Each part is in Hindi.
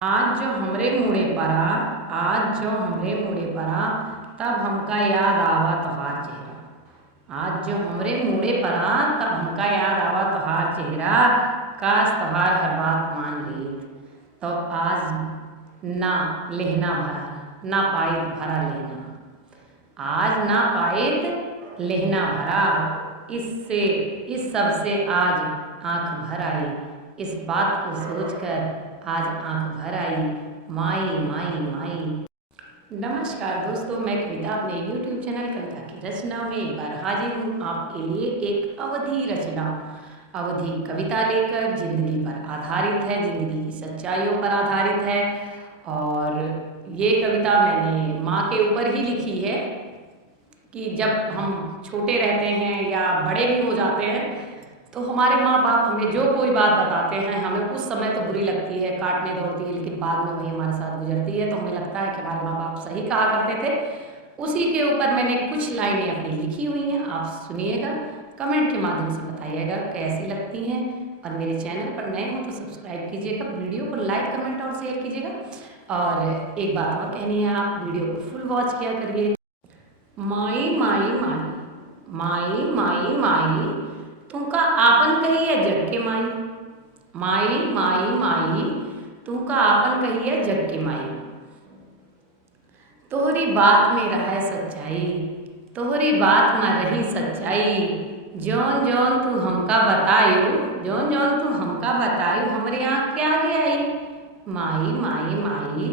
आज जो हमरे मुड़े परा, आज जो हमरे मुड़े परा, तब हमका याद आवा तोहार चेहरा। आज जो हमरे मुड़े परा, तब हमका याद आवा तोहार चेहरा। काश तोहार हर बात मान लीत, तो आज ना लेहना भरा, ना पाइत भरा लेहना। आज ना पाइत लेहना भरा, इससे इस सब से आज आंख भर आई। इस बात को सोचकर आज आंख भर आई। माई माई माई। नमस्कार दोस्तों, मैं कविता अपने YouTube चैनल कविता की रचना में एक बार हाजिर हूँ आपके लिए एक अवधि रचना, अवधि कविता लेकर। जिंदगी पर आधारित है, जिंदगी की सच्चाइयों पर आधारित है। और ये कविता मैंने माँ के ऊपर ही लिखी है कि जब हम छोटे रहते हैं या बड़े भी हो जाते हैं तो हमारे माँ बाप हमें जो कोई बात बताते हैं, हमें उस समय तो बुरी लगती है, काटने दौड़ती है, लेकिन बाद में वही हमारे साथ गुजरती है तो हमें लगता है कि हमारे माँ बाप सही कहा करते थे। उसी के ऊपर मैंने कुछ लाइनें अपनी लिखी हुई हैं, आप सुनिएगा, कमेंट के माध्यम से बताइएगा कैसी लगती हैं। और मेरे चैनल पर नए हो तो सब्सक्राइब कीजिएगा, वीडियो को लाइक कमेंट और शेयर कीजिएगा। और एक बात और कहनी है, आप वीडियो को फुल वॉच किया करिए। माई माई माई, माई माई माई, तुमका आपन कहिए जग के माई। माई माई माई, तुमका आपन कहिए जग के माई। तोहरी बात में रहे सच्चाई, तोहरी बात में रही सच्चाई। जौन जौन तू हमका बतायो, जौन जौन तू हमका बतायो, हमरे आँख के आगे आई। माई माई माई,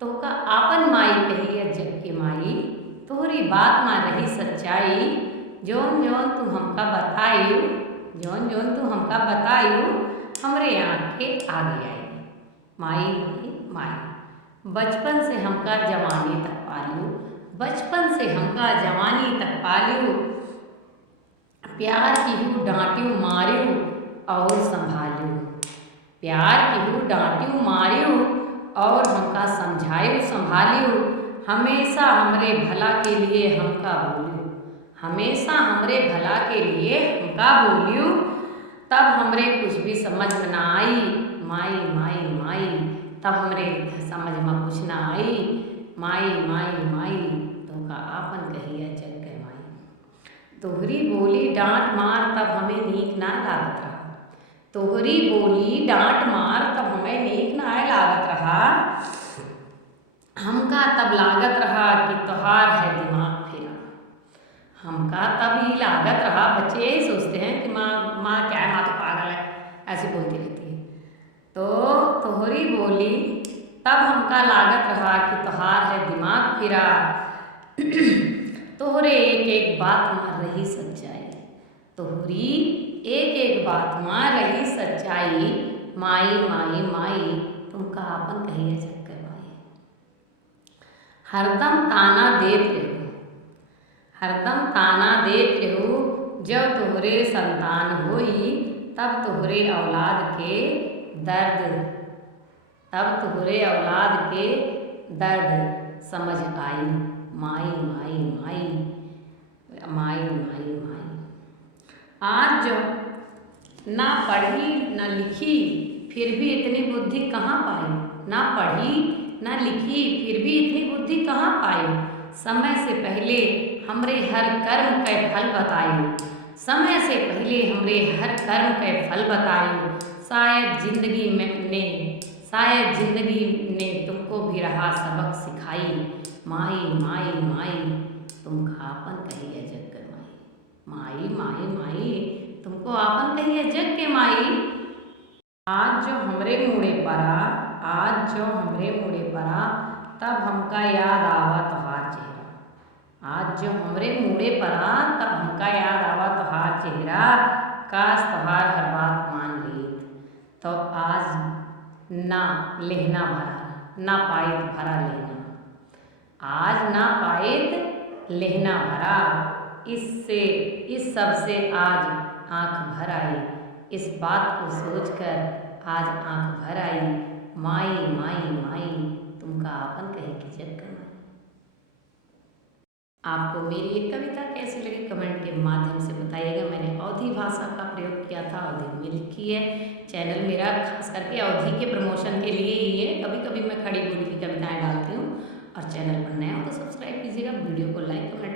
तोहका आपन माई कहिए जग के माई। तोहरी बात में रही सच्चाई। जौन जौन तू हमका बतायू, जौन जौन तू हमका बतायू, हमरे आँख के आगे आई। माई माई माई, बचपन से हमका जवानी तक पालू, बचपन से हमका जवानी तक पालू। प्यार की हूँ डांट्यू मार्यू और संभालू, प्यार की हूँ डांट्यू मार्यू और हमका समझायू संभालू। हमेशा हमरे भला के लिए हमका बोलू, हमेशा हमरे भला के लिए हमका बोलियो। तब हमरे कुछ भी समझ में ना आई। माई माई माई, तब हमरे समझ में कुछ ना आई। माई माई माई, तुमका आपन कहिए जग के माई। तोहरी बोली डांट मार तब हमें नीक ना लागत रहा, तोहरी बोली डांट मार तब हमें नीक ना लागत रहा। हमका तब लागत रहा कि तोहार है दिमाग फिरा, हमका तब ही लागत रहा। बच्चे यही सोचते हैं कि माँ माँ क्या है, माँ तो पागल है, ऐसे बोलती रहती है। तो तोहरी बोली तब हमका लागत रहा कि तोहार है दिमाग फिरा। तोहरे एक एक बात में रही सच्चाई, तोहरी एक एक बात में रही सच्चाई। माई माई माई, तुमका आपन कहिए जग के माई। हरदम ताना देत रहो, हरदम ताना देत रहो। जब तोहरे संतान होई तब तोहरे औलाद के दर्द, तब तोहरे औलाद के दर्द समझ आई। माई माई माई, माई माई माई। आज जो ना पढ़ी ना लिखी फिर भी इतनी बुद्धि कहाँ पाई, ना पढ़ी ना लिखी फिर भी इतनी बुद्धि कहाँ पाई। समय से पहले हमरे हर कर्म के फल बतायू, समय से पहले हमरे हर कर्म के फल बतायू। शायद जिंदगी में ने, शायद जिंदगी ने तुमको भी रहा सबक सिखाई। माई माई माई, तुमका आपन कहिए जग के माई। माई माई माई, तुमको आपन कहिए जग के माई। आज जो हमरे मुड़े परा, आज जो हमरे मुड़े परा, तब हमका याद आवा तोहार चेहरा। आज जो हमरे मुड़े परा, तब हमका याद आवा तोहार चेहरा। काश तोहार हर बात मान लीत, तो आज ना लेहना भरा, ना पाइत भरा लेहना। आज ना पाइत लेहना भरा, इससे इस सब से आज आंख भर आई। इस बात को सोचकर आज आंख भर आई। माई माई माई, तुमका आपन कहे कि जग के माई। आपको मेरी ये कविता कैसी लगी कमेंट के माध्यम से बताइएगा। मैंने अवधी भाषा का प्रयोग किया था, अवधी में लिखी है। चैनल मेरा खास करके अवधी के प्रमोशन के लिए खड़ी बोली की कविताएं डालती हूँ। और चैनल पर नया हो तो सब्सक्राइब कीजिएगा, वीडियो को लाइक कमेंट